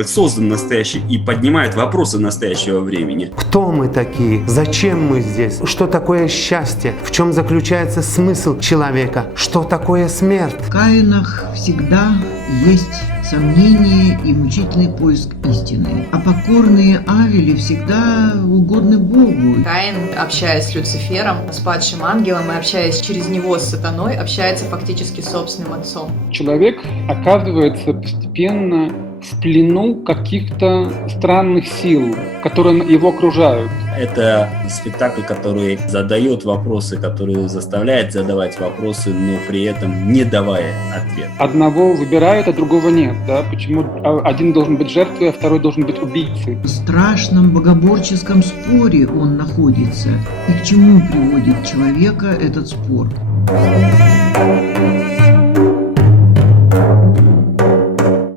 спектакль создан настоящий и поднимает вопросы настоящего времени. Кто мы такие? Зачем мы здесь? Что такое счастье? В чем заключается смысл человека? Что такое смерть? В Каинах всегда есть сомнение и мучительный поиск истины. А покорные Авели всегда угодны Богу. Каин, общаясь с Люцифером, с падшим ангелом и общаясь через него с сатаной, общается фактически с собственным отцом. Человек оказывается постепенно в плену каких-то странных сил, которые его окружают. Это спектакль, который задает вопросы, который заставляет задавать вопросы, но при этом не давая ответ. Одного выбирают, а другого нет. Да? Почему один должен быть жертвой, а второй должен быть убийцей? В страшном богоборческом споре он находится. И к чему приводит человека этот спор?